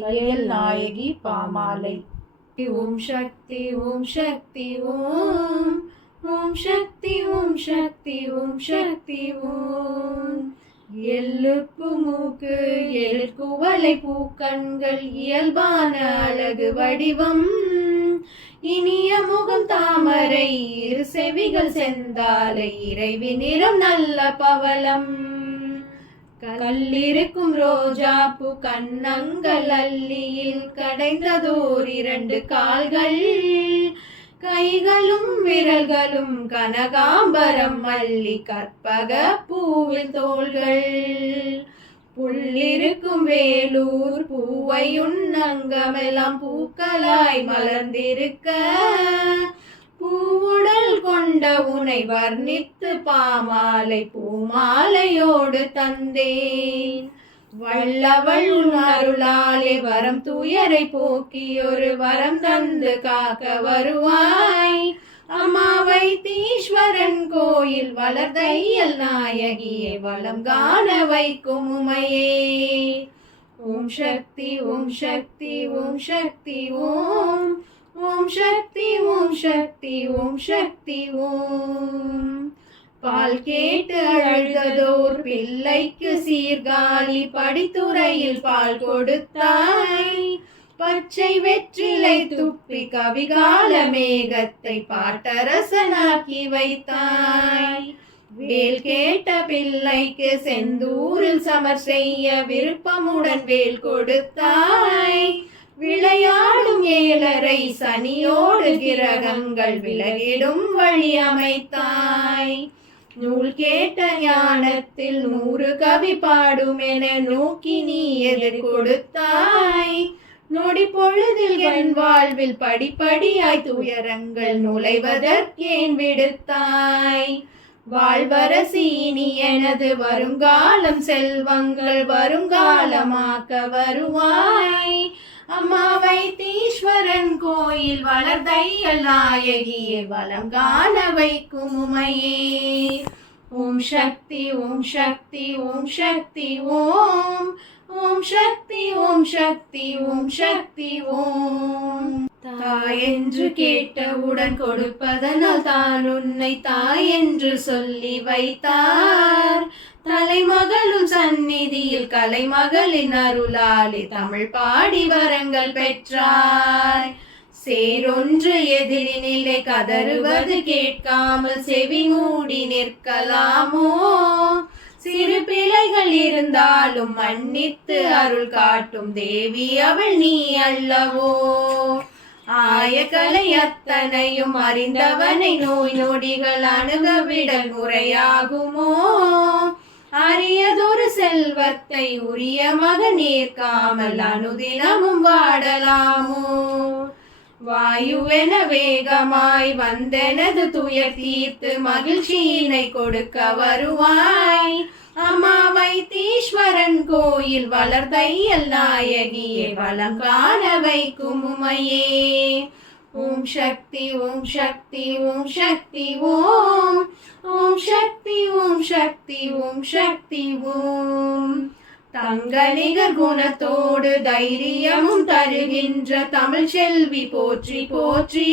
தையல் நாயகி பாமாலை. ஓம் சக்தி ஓம் சக்தி ஓம். ஓம் சக்தி ஓம் சக்தி ஓம் சக்தி ஓம். எல்லுப்பு மூக்கு எழுக்குவலை பூக்கண்கள் இயல்பான அழகு வடிவம். இனிய முகம் தாமரை இரு செவிகள் செந்தாலை இறைவி நிறம் நல்ல பவளம். கல்லிருக்கும் ரோஜாப்பு கண்ணங்கள் அல்லியில் கடைந்ததோர் இரண்டு கால்கள். கைகளும் விரல்களும் கனகாம்பரம் மல்லி கற்பக பூவின் தோள்கள். புள்ளிருக்கும் வேலூர் பூவையுன் அங்கமெல்லாம் பூக்களாய் மலர்ந்திருக்க. பூவுடல் கொண்ட உனை வர்ணித்து பாமாலை பூமாலையோடு தந்தேன். வல்லவள் உன்னருளாலே வரம் துயரை போக்கி ஒரு வரம் தந்து காக்க வருவாய். அம்மாவை தீஸ்வரன் கோயில் வளர்தையல் நாயகியே வளம் காண வைக்கும் உமையே. ஓம் சக்தி ஓம் சக்தி ஓம் சக்தி ஓம் ஓம் சக்தி ஓம் சக்தி ஓம் சக்தி ஓம். பால் கேட்டு அழுததோர் பிள்ளைக்கு சீர்காழி படித்துறையில் பால் கொடுத்தாய். பச்சை வெற்றிலை துப்பி கவிகால மேகத்தை பாட்டரசனாக்கி வைத்தாய். வேல் கேட்ட பிள்ளைக்கு செந்தூரில் சமர் செய்ய விருப்பமுடன் வேல் கொடுத்தாய். விளையாடும் ஏலரை சனியோடு கிரகங்கள் விலகிடும் வழி அமைத்தாய். நூல் கேட்ட ஞானத்தில் நூறு கவி பாடும் என நோக்கி நீ எதிர் கொடுத்தாய். நொடி பொழுதில் என் வாழ்வில் படிப்படியாய் துயரங்கள் நுழைவதற்கேன் விடுத்தாய். வாழ்வரசி நீ எனது வருங்காலம் செல்வங்கள் வருங்காலமாக்க வருவாய். அம்மா வைத்தீஸ்வரன் கோயில் வளர்தையல் நாயகியே வளம் காண வைக்கும் உமையே. ஓம் சக்தி ஓம் சக்தி ஓம் சக்தி ஓம். ஓம் சக்தி ஓம் சக்தி ஓம் சக்தி ஓம். தாய் என்று கேட்டவுடன் கொடுப்பதனால் தான் உன்னை தாய் என்று சொல்லி வைத்தார். தலைமகளும் சந்நிதியில் கலைமகளின் அருளாலே தமிழ் பாடி வரங்கள் பெற்றாய். சேரொன்று எதிரினிலே கதறுவது கேட்காமல் செவி மூடி நிற்கலாமோ? சிறு பிழைகள் இருந்தாலும் மன்னித்து அருள் காட்டும் தேவி அவள் நீ அல்லவோ? ஆயக்கலை அத்தனையும் அறிந்தவனை நோய் நொடிகள் அணுகவிடல் முறையாகுமோ? அரியதொரு செல்வத்தை உரிய மகன் ஏற்காமல் அனுதினமும் வாடலாமோ? வாயுவென வேகமாய் வந்தெனது துயர் தீர்த்து மகிழ்ச்சியினை கொடுக்க வருவாய். அம்மாவை தீஸ்வரன் கோயில் வளர்தையல் நாயகியே வளம் காண வைக்கும் உமையே. ஓம் சக்தி ஓம் சக்தி ஓம் சக்தி ஓம். ஓம் சக்தி ஓம் சக்தி ஓம் சக்தி ஓம். தங்கநிகர் குணத்தோடு தைரியமும் தருகின்ற தமிழ் செல்வி போற்றி போற்றி.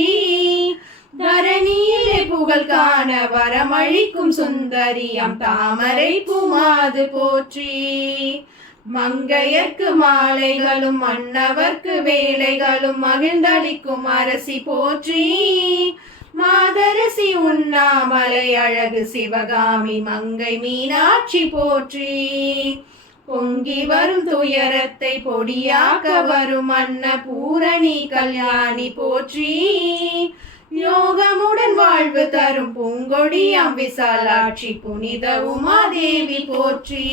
தரணியிலே புகழ் காண வரமழிக்கும் சுந்தரியம் தாமரை புமாது போற்றி. மங்கையர்க்கு மாலைகளும் மன்னவர்க்கு வேலைகளும் மகிழ்ந்தளிக்கும் அரசி போற்றி. மாதரசி உண்ணாமலை அழகு சிவகாமி மங்கை மீனாட்சி போற்றி. பொங்கி வரும் துயரத்தை பொடியாக்க வரும் அன்ன பூரணி கல்யாணி போற்றி. யோகமுடன் வாழ்வு தரும் பூங்கொடி அம்பிசாலாட்சி புனித உமாதேவி போற்றி.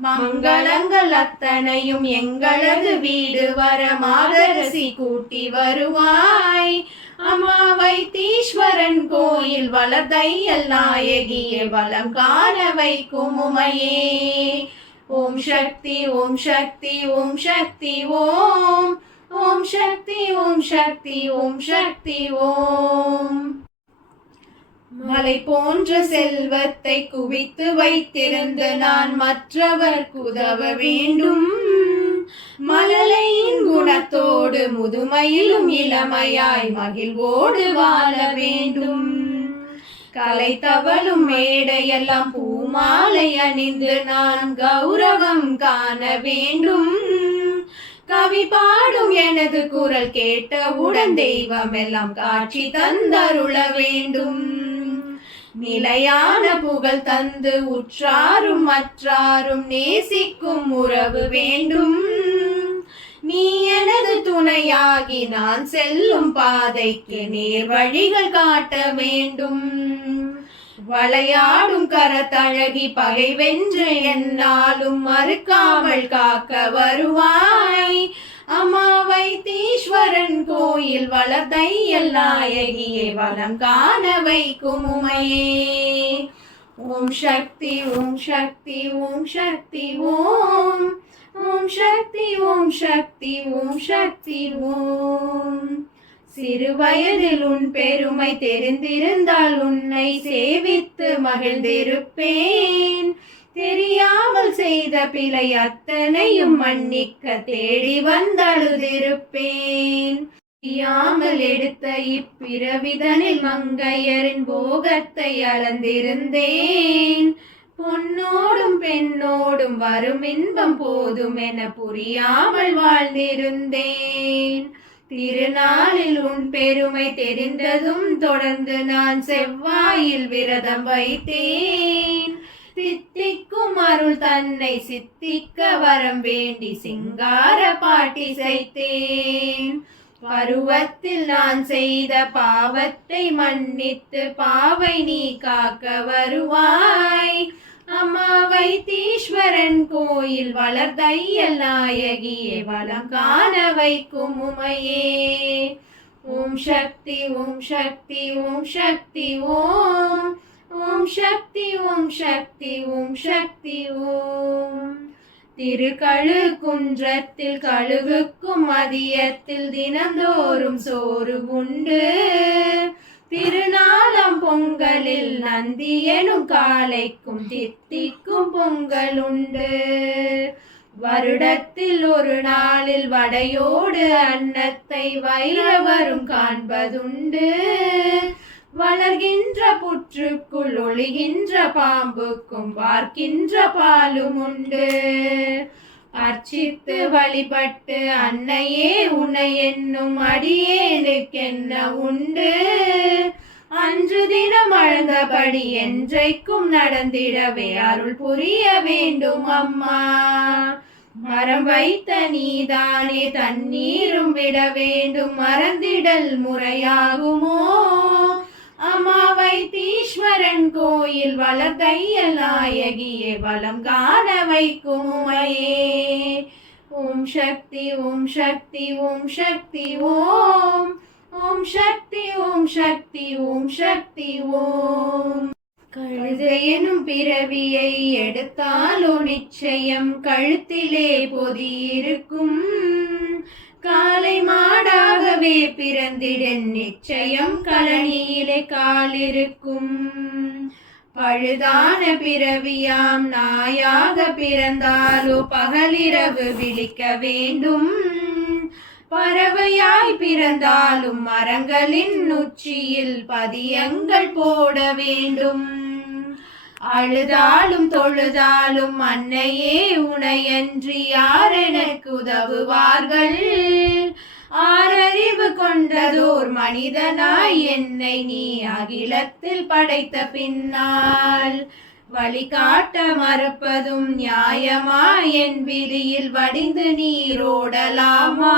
மங்களங்கள் அத்தனையும் எங்களது வீடு வர மாதரசி கூட்டி வருவாய். அம்மா வைத்தீஸ்வரன் கோயில் வளர்தையல் நாயகியே வளம் காண வைக்கும் உமையே. ஓம் சக்தி ஓம் சக்தி ஓம் சக்தி ஓம். ஓம் சக்தி ஓம் சக்தி ஓம் சக்தி ஓம். மலை போன்ற செல்வத்தை குவித்து வைத்திருந்து நான் மற்றவர் உதவ வேண்டும். மலலையின் குணத்தோடு முதுமையிலும் இளமையாய் மகிழ்வோடு வாழ வேண்டும். கலை தவழும் மேடையெல்லாம் பூமாலை அணிந்து நான் கௌரவம் காண வேண்டும். கவி பாடும் எனது குரல் கேட்டவுடன் தெய்வம் எல்லாம் காட்சி தந்தருள வேண்டும். நிலையான புகழ் தந்து உற்றாரும் மற்றாரும் நேசிக்கும் உறவு வேண்டும். நீ எனது துணையாகி நான் செல்லும் பாதைக்கு நேர் வழிகள் காட்ட வேண்டும். வளையாடும் கரத்தழகி பகை வென்று என்னாலும் மறுக்காமல் காக்க வருவாய். அம்மா வைத்தீஸ்வரன் கோயில் வளர்த்தையல் நாயகியே வளம் காண வைக்கும் உமையே. ஓம் சக்தி ஓம் சக்தி ஓம் சக்தி ஓம். ஓம் சக்தி ஓம் சக்தி ஓம் சக்தி ஓம். சிறு வயதில் உன் பெருமை தெரிந்திருந்தால் உன்னை சேவித்து மகிழ்ந்திருப்பேன். தெரியாமல் செய்த பிழை அத்தனையும் மன்னிக்க தேடி வந்தழுதிருப்பேன். தெரியாமல் எடுத்த இப்பிறவிதனில் மங்கையரின் போகத்தை அளந்திருந்தேன். பொன்னோடும் பெண்ணோடும் வரும் இன்பம் போதும் என புரியாமல் வாழ்ந்திருந்தேன். திருநாளில் உன் பெருமை தெரிந்ததும் தொடர்ந்து நான் செவ்வாயில் விரதம் வைத்தேன். தித்திக்கும் அருள் தன்னை சித்திக்க வரம் வேண்டி சிங்கார பாட்டி செய்தேன். பருவத்தில் நான் செய்த பாவத்தை மன்னித்து பாவை நீ காக்க வருவாய். அம்மாவை தீஸ்வரன் கோயில் வளர்தையல் நாயகியே வளம் காண வைக்கும் உமையே. ஓம் சக்தி ஓம் சக்தி ஓம் சக்தி ஓம் ஓம் சக்தி ஓம் சக்தி ஓம் சக்தி ஓம். திருக்கழு குன்றத்தில் கழுகுக்கும் மதியத்தில் தினந்தோறும் சோறு உண்டு. திருநாளம் பொங்கலில் நந்தி எனும் காலைக்கும் தித்திக்கும் பொங்கல் உண்டு. வருடத்தில் ஒரு நாளில் வடையோடு அன்னத்தை வைரவரும் காண்பதுண்டு. வளர்கின்ற புற்றுக்குள் ஒளிகின்ற பாம்புக்கும் பார்க்கின்ற பாலும் உண்டு. அர்ச்சித்து வழிபட்டு அன்னையே உன்னை என்னும் அடியேனுக்கென்ன உண்டு? அன்று தினம் அழுந்தபடி என்றைக்கும் நடந்திடவே அருள் புரிய வேண்டும் அம்மா. மரம் வைத்த நீதானே தண்ணீரும் விட வேண்டும். மறந்திடல் முறையாகுமோ? அம்மா தீஸ்வரன் கோயில் வளர்த்தையல் நாயகியே வளம் காண வைக்குமையே ஓம் சக்தி ஓம் சக்தி ஓம் சக்தி ஓம். ஓம் சக்தி ஓம் சக்தி ஓம் சக்தி ஓம். கழுதையனும் பிறவியை எடுத்தாலோ நிச்சயம் கழுத்திலே பொதியிருக்கும் காலை மாடாகவே பிறந்திடன் நிச்சயம் கழனியிலே காலிருக்கும். பழுதான பிறவியாம் நாயாக பிறந்தாலோ பகலிரவு விழிக்க வேண்டும். பறவையாய் பிறந்தாலும் மரங்களின் உச்சியில் பதியங்கள் போட வேண்டும். அழுதாலும் தொழுதாலும் அன்னையே உனையன்றி யார் எனக்கு உதவுவார்கள்? ஆறறிவு கொண்டதோர் மனிதனாய் என்னை நீ அகிலத்தில் படைத்த பின்னால். வழிகாட்ட மறுப்பதும் நியாயமா? என் விழியில் வடிந்து நீரோடலாமா?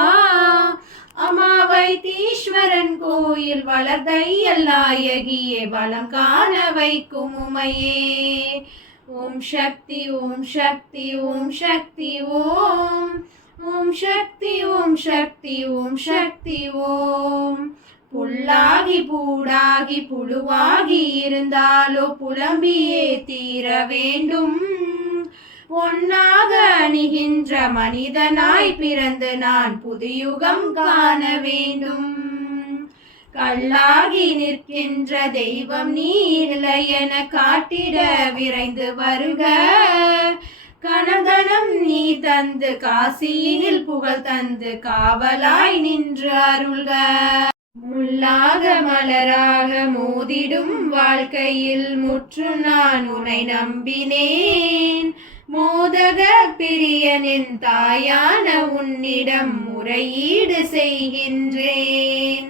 அம்மா வைத்தீஸ்வரன் கோயில் வளர்தை நாயகியே வளம் காண வைக்கும் உமையே. ஓம் சக்தி ஓம் சக்தி ஓம் சக்தி ஓம். ஓம் சக்தி ஓம் சக்தி ஓம் சக்தி ஓம். புல்லாகி பூடாகி புழுவாகி இருந்தாலோ புலம்பியே தீர வேண்டும். பொன்னாக அணிகின்ற மனிதனாய் பிறந்து நான் புதுயுகம் காண வேண்டும். கல்லாகி நிற்கின்ற தெய்வம் நீல என காட்டிட விரைந்து வருக. கனகனம் நீ தந்து காசியினில் புகழ் தந்து காவலாய் நின்று அருள்க. முள்ளாக மலராக மோதிடும் வாழ்க்கையில் முற்று நான் உன்னை நம்பினேன். மோதக பிரியனின் தாயான உன்னிடம் முறையீடு செய்கின்றேன்.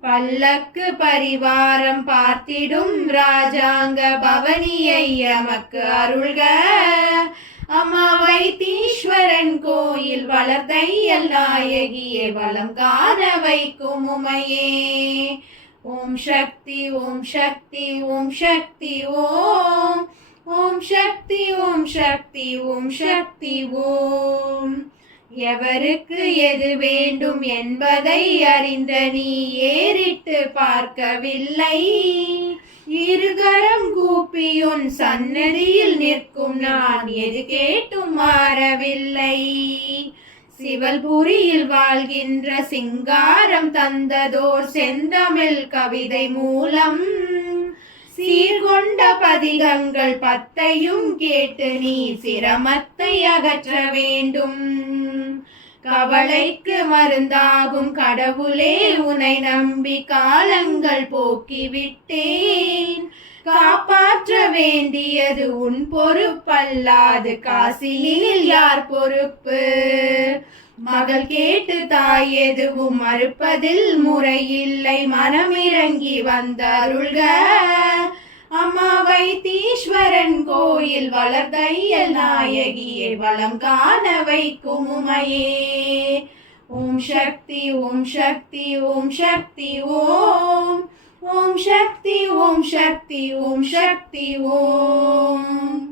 பல்லக்கு பரிவாரம் பார்த்திடும் ராஜாங்க பவனியை எமக்கு அருள்க. அம்மா வைத்தீஸ்வரன் கோயில் வளர்த்தையல் நாயகியே வளம் காண வைக்கும் உமையே. ஓம் சக்தி ஓம் சக்தி ஓம் சக்தி ஓம் ஓம் சக்தி ஓம் சக்தி ஓம் சக்தி ஓம். எவருக்கு எது வேண்டும் என்பதை அறிந்த நீ ஏறிட்டு பார்க்கவில்லை. இருகரம் கூப்பியும் சன்னதியில் நிற்கும் நான் எது கேட்டும் மாறவில்லை. சிவல்புரியில் வாழ்கின்ற சிங்காரம் தந்ததோர் செந்தமிழ் கவிதை மூலம் சீர்கொண்ட பதிகங்கள் பத்தையும் கேட்டு நீ சிரமத்தை அகற்ற வேண்டும். கவலைக்கு மருந்தாகும் கடவுளே உனை நம்பி காலங்கள் போக்கிவிட்டேன். காப்பாற்ற வேண்டியது உன் பொறுப்பல்லாது காசிலில் யார் பொறுப்பு? மகள் கேட்டு தாய் எதுவும் மறுப்பதில் முறையில்லை. மனமிறங்கி வந்த அருள்க அம்மா வைத்தீஸ்வரன் கோயில் வளர்தையல் நாயகியை வளம் காண வைக்கும் உமையே. ஓம் சக்தி ஓம் சக்தி ஓம் சக்தி ஓம். ஓம் சக்தி ஓம் சக்தி ஓம் சக்தி ஓம்.